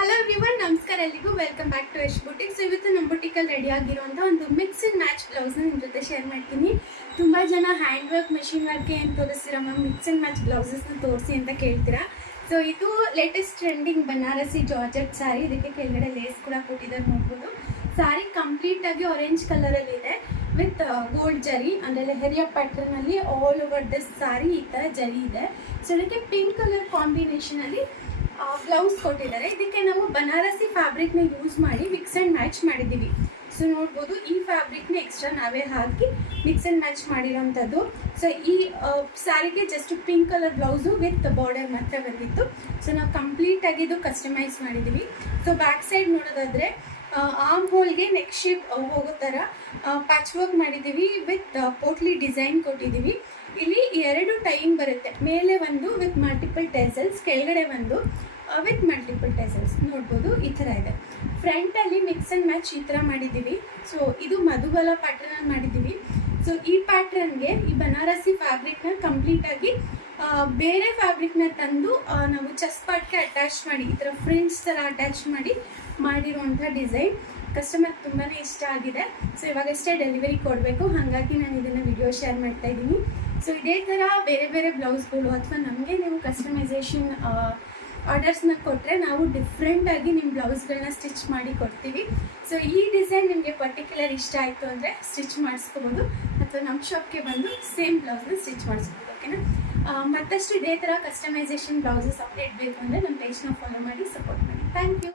Hello everyone, ನಮಸ್ಕಾರ ಎಲ್ರಿಗೂ. Welcome back to Yash boutique. So ಇವತ್ತು ನಮ್ಮ ಬುಟಿಕಲ್ಲಿ ರೆಡಿ ಆಗಿರುವಂಥ ಒಂದು ಮಿಕ್ಸ್ ಆ್ಯಂಡ್ ಮ್ಯಾಚ್ ಬ್ಲೌಸ್ನ ನಿಮ್ಮ ಜೊತೆ ಶೇರ್ ಮಾಡ್ತೀನಿ. ತುಂಬ ಜನ ಹ್ಯಾಂಡ್ ವರ್ಕ್, ಮೆಷಿನ್ ವರ್ಕ್ ಏನು ತೋರಿಸ್ತೀರಾ ಮ್ಯಾಮ್, ಮಿಕ್ಸ್ ಆ್ಯಂಡ್ ಮ್ಯಾಚ್ ಬ್ಲೌಸಸ್ನ ತೋರಿಸಿ ಅಂತ ಕೇಳ್ತೀರಾ. ಸೊ ಇದು latest trending Banarasi georgette sari. ಇದಕ್ಕೆ ಕೆಳಗಡೆ ಲೇಸ್ ಕೂಡ ಕೊಟ್ಟಿದ್ದಾರೆ, ನೋಡ್ಬೋದು. ಸ್ಯಾರಿ ಕಂಪ್ಲೀಟಾಗಿ ಆರೆಂಜ್ ಕಲರಲ್ಲಿದೆ ವಿತ್ ಗೋಲ್ಡ್ ಜರಿ, ಅಂದರೆ ಲೆಹರಿಯಾ ಪ್ಯಾಟರ್ನಲ್ಲಿ ಆಲ್ ಓವರ್ ದಿಸ್ ಸ್ಯಾರಿ ಈ ಥರ ಜರಿ ಇದೆ. ಸೊ ಇದಕ್ಕೆ ಪಿಂಕ್ ಕಲರ್ ಕಾಂಬಿನೇಷನಲ್ಲಿ ಬ್ಲೌಸ್ ಕೊಟ್ಟಿದ್ದಾರೆ. ಇದಕ್ಕೆ ನಾವು ಬನಾರಸಿ ಫ್ಯಾಬ್ರಿಕ್ನ ಯೂಸ್ ಮಾಡಿ ಮಿಕ್ಸ್ ಆ್ಯಂಡ್ ಮ್ಯಾಚ್ ಮಾಡಿದ್ದೀವಿ. ಸೊ ನೋಡ್ಬೋದು, ಈ ಫ್ಯಾಬ್ರಿಕ್ನ ಎಕ್ಸ್ಟ್ರಾ ನಾವೇ ಹಾಕಿ ಮಿಕ್ಸ್ ಆ್ಯಂಡ್ ಮ್ಯಾಚ್ ಮಾಡಿರೋಂಥದ್ದು. ಸೊ ಈ ಸ್ಯಾರಿಗೆ just pink colour blouse with border ಮಾತ್ರ ಬಂದಿತ್ತು. ಸೊ ನಾವು ಕಂಪ್ಲೀಟಾಗಿ ಇದು ಕಸ್ಟಮೈಸ್ ಮಾಡಿದ್ದೀವಿ. ಸೊ ಬ್ಯಾಕ್ ಸೈಡ್ ನೋಡೋದಾದರೆ ಆರ್ಮ್ ಹೋಲ್ಗೆ ನೆಕ್ ಶೇಪ್ ಹೋಗೋ ಥರ ಪ್ಯಾಚ್ ವರ್ಕ್ ಮಾಡಿದ್ದೀವಿ ವಿತ್ ಪೋಟ್ಲಿ ಡಿಸೈನ್ ಕೊಟ್ಟಿದ್ದೀವಿ. ಇಲ್ಲಿ 2 ಟೈಯಿಂಗ್ ಬರುತ್ತೆ, ಮೇಲೆ ಒಂದು ವಿತ್ ಮಲ್ಟಿಪಲ್ ಟೆಸಲ್ಸ್, ಕೆಳಗಡೆ ಒಂದು ವಿತ್ ಮಲ್ಟಿಪಲ್ ಟೆಸಲ್ಸ್. ನೋಡ್ಬೋದು, ಈ ಥರ ಇದೆ. ಫ್ರಂಟಲ್ಲಿ ಮಿಕ್ಸ್ ಆ್ಯಂಡ್ ಮ್ಯಾಚ್ ಈ ಥರ ಮಾಡಿದ್ದೀವಿ. ಸೊ ಇದು ಮಧುಬಲ ಪ್ಯಾಟ್ರನ್ ಮಾಡಿದ್ದೀವಿ. ಸೊ ಈ ಪ್ಯಾಟ್ರನ್ಗೆ ಈ ಬನಾರಸಿ ಫ್ಯಾಬ್ರಿಕ್ನ ಕಂಪ್ಲೀಟಾಗಿ ಬೇರೆ ಫ್ಯಾಬ್ರಿಕ್ನ ತಂದು ನಾವು ಚೆಸ್ಟ್ ಪಾರ್ಟ್ಗೆ ಅಟ್ಯಾಚ್ ಮಾಡಿ ಈ ಥರ ಫ್ರಿಂಜ್ ಥರ ಅಟ್ಯಾಚ್ ಮಾಡಿರುವಂಥ ಡಿಸೈನ್ ಕಸ್ಟಮರ್ ತುಂಬಾ ಇಷ್ಟ ಆಗಿದೆ. ಸೊ ಇವಾಗಷ್ಟೇ ಡೆಲಿವರಿ ಕೊಡಬೇಕು, ಹಾಗಾಗಿ ನಾನು ಇದನ್ನು ವಿಡಿಯೋ ಶೇರ್ ಮಾಡ್ತಾ ಇದ್ದೀನಿ. ಸೊ ಇದೇ ಥರ ಬೇರೆ ಬೇರೆ ಬ್ಲೌಸ್ಗಳು ಅಥವಾ ನಮಗೆ ನೀವು ಕಸ್ಟಮೈಸೇಷನ್ ಆರ್ಡರ್ಸ್ನ ಕೊಟ್ಟರೆ ನಾವು ಡಿಫ್ರೆಂಟಾಗಿ ನಿಮ್ಮ ಬ್ಲೌಸ್ಗಳನ್ನ ಸ್ಟಿಚ್ ಮಾಡಿ ಕೊಡ್ತೀವಿ. ಸೊ ಈ ಡಿಸೈನ್ ನಿಮಗೆ ಪರ್ಟಿಕ್ಯುಲರ್ ಇಷ್ಟ ಆಯಿತು ಅಂದರೆ ಸ್ಟಿಚ್ ಮಾಡಿಸ್ಕೋಬೋದು, ಅಥವಾ ನಮ್ಮ ಶಾಪ್ಗೆ ಬಂದು ಸೇಮ್ ಬ್ಲೌಸ್ನ ಸ್ಟಿಚ್ ಮಾಡಿಸ್ಬೋದು. ಓಕೆನಾ? ಮತ್ತಷ್ಟು ಇದೇ ಥರ ಕಸ್ಟಮೈಸೇಷನ್ ಬ್ಲೌಸಸ್ ಅಪ್ಡೇಟ್ ಬೇಕು ಅಂದರೆ ನಮ್ಮ ಪೇಜ್ನ ಫಾಲೋ ಮಾಡಿ ಸಪೋರ್ಟ್ ಮಾಡಿ. Thank you.